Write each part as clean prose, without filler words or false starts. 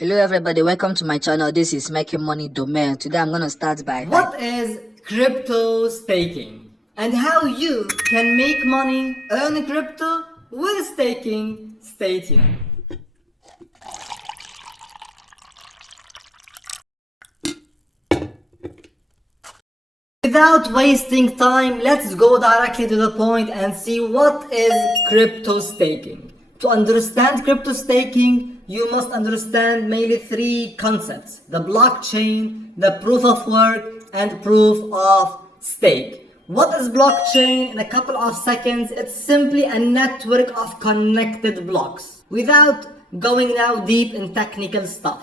Hello everybody, welcome to my channel. This is Making Money Domain. Today I'm gonna start by What is crypto staking and how you can make money earn crypto with staking? Stay tuned. Without wasting time, let's go directly to the point and see what is crypto staking. To understand crypto staking, you must understand mainly three concepts: the blockchain, the proof of work, and proof of stake. What is blockchain? In a couple of seconds, it's simply a network of connected blocks. Without going now deep in technical stuff.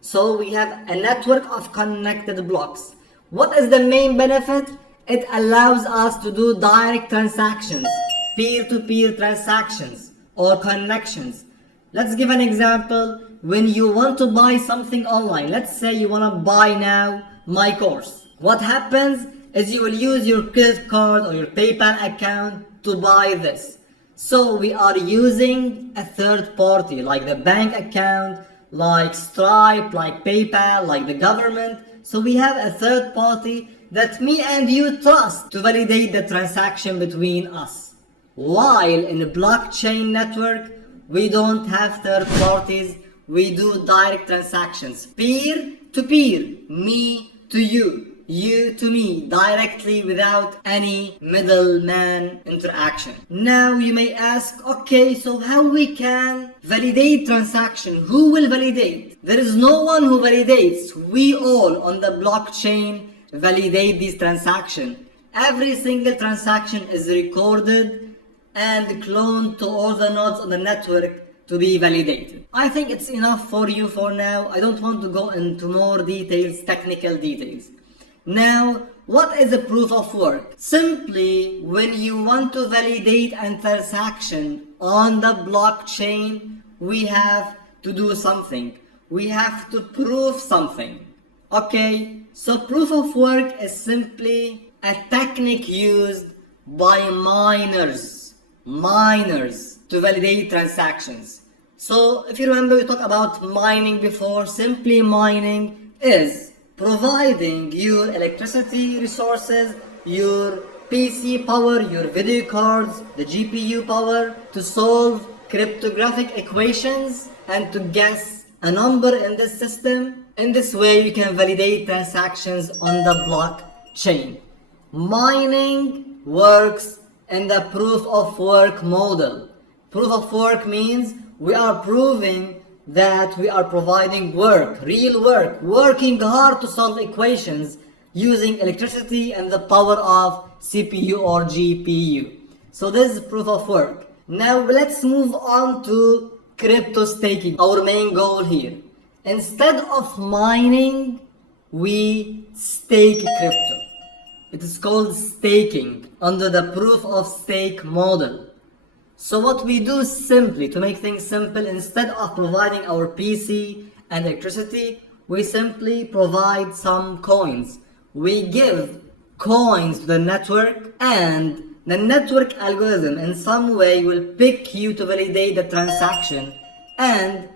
So we have a network of connected blocks. What is the main benefit? It allows us to do direct transactions, peer-to-peer transactions or connections. Let's give an example. When you want to buy something online, let's say you want to buy now my course. What happens is you will use your credit card or your PayPal account to buy this. So we are using a third party like the bank account, like Stripe, like PayPal, like the government. So we have a third party that me and you trust to validate the transaction between us. While in a blockchain network, we don't have third parties, we do direct transactions, peer to peer, me to you to me, directly without any middleman interaction. Now you may ask, okay, so how we can validate transaction? Who will validate? There is no one who validates. We all on the blockchain validate this transaction. Every single transaction is recorded and cloned to all the nodes on the network to be validated. I think it's enough for you for now. I don't want to go into more details, technical details. Now, what is a proof of work? Simply, when you want to validate a transaction on the blockchain, we have to do something. We have to prove something. Okay, so proof of work is simply a technique used by miners to validate transactions. So if you remember, we talked about mining before. Simply mining is providing your electricity resources, your PC power, your video cards, the GPU power to solve cryptographic equations and to guess a number in this system. In this way, you can validate transactions on the blockchain. Mining works in the proof of work model. Proof of work means we are proving that we are providing work, real work, working hard to solve equations using electricity and the power of CPU or GPU. So this is proof of work. Now let's move on to crypto staking, our main goal here. Instead of mining, we stake crypto. It is called staking under the proof of stake model. So what we do simply, to make things simple, instead of providing our PC and electricity, we simply provide some coins. We give coins to the network, and the network algorithm in some way will pick you to validate the transaction, and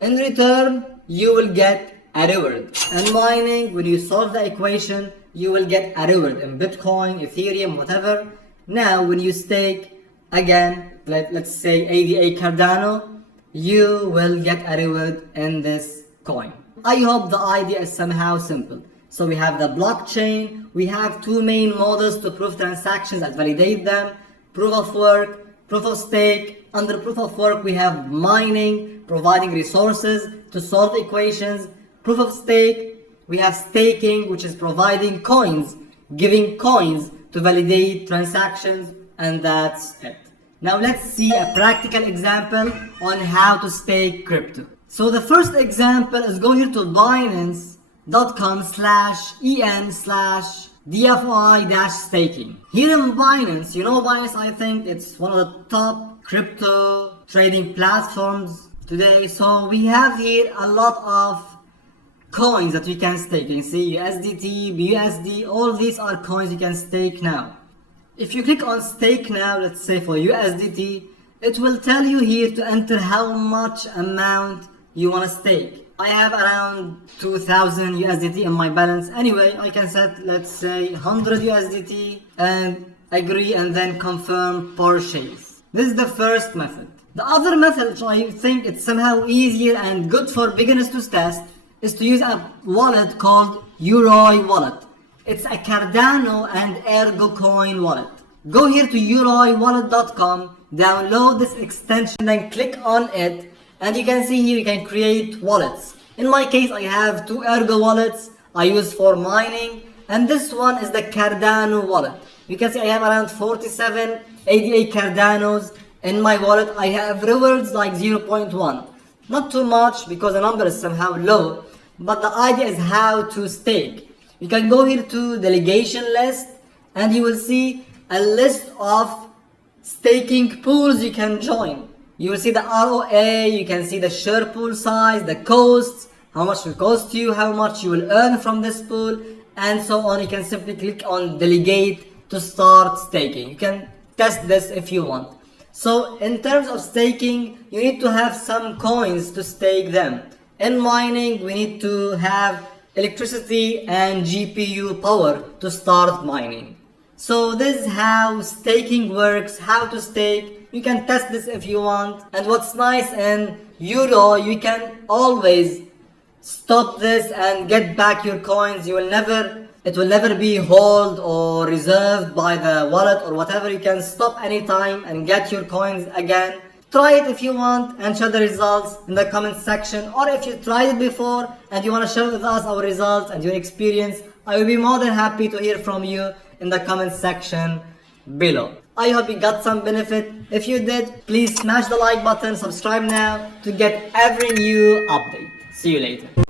in return you will get a reward. And mining, when you solve the equation, you will get a reward in Bitcoin, Ethereum, whatever. Now when you stake, again, let's say ADA Cardano, you will get a reward in this coin. I hope the idea is somehow simple. So we have the blockchain, we have two main models to prove transactions and validate them: proof of work, proof of stake. Under proof of work, we have mining, providing resources to solve equations. Proof of stake, we have staking, which is providing coins, giving coins to validate transactions, and that's it. Now let's see a practical example on how to stake crypto. So the first example is go here to binance.com/en/DFI-staking. Here in Binance, you know Binance, I think it's one of the top crypto trading platforms today. So we have here a lot of coins that we can stake. You can see USDT, BUSD, all these are coins you can stake now. If you click on stake now, let's say for USDT, it will tell you here to enter how much amount you want to stake. I have around 2000 USDT in my balance. Anyway, I can set, let's say, 100 USDT and agree and then confirm purchase. This is the first method. The other method, which I think it's somehow easier and good for beginners to test, is to use a wallet called Yoroi wallet. It's a Cardano and Ergo coin wallet. Go here to yoroiwallet.com, download this extension, then click on it, and you can see here you can create wallets. In my case, I have two Ergo wallets I use for mining, and this one is the Cardano wallet. You can see I have around 47 ADA Cardanos in my wallet. I have rewards like 0.1. Not too much because the number is somehow low, but the idea is how to stake. You can go here to delegation list and you will see a list of staking pools you can join. You will see the ROA, you can see the share pool size, the costs, how much it will cost you, how much you will earn from this pool, and so on. You can simply click on delegate to start staking. You can test this if you want. So in terms of staking, you need to have some coins to stake them. In mining, we need to have electricity and GPU power to start mining. So this is how staking works, how to stake. You can test this if you want. And what's nice in Euro, you can always stop this and get back your coins. It will never be held or reserved by the wallet or whatever. You can stop anytime and get your coins again. Try it if you want and share the results in the comment section, or if you tried it before and you want to share with us our results and your experience, I will be more than happy to hear from you in the comment section below. I hope you got some benefit. If you did, please smash the like button, subscribe now to get every new update. See you later.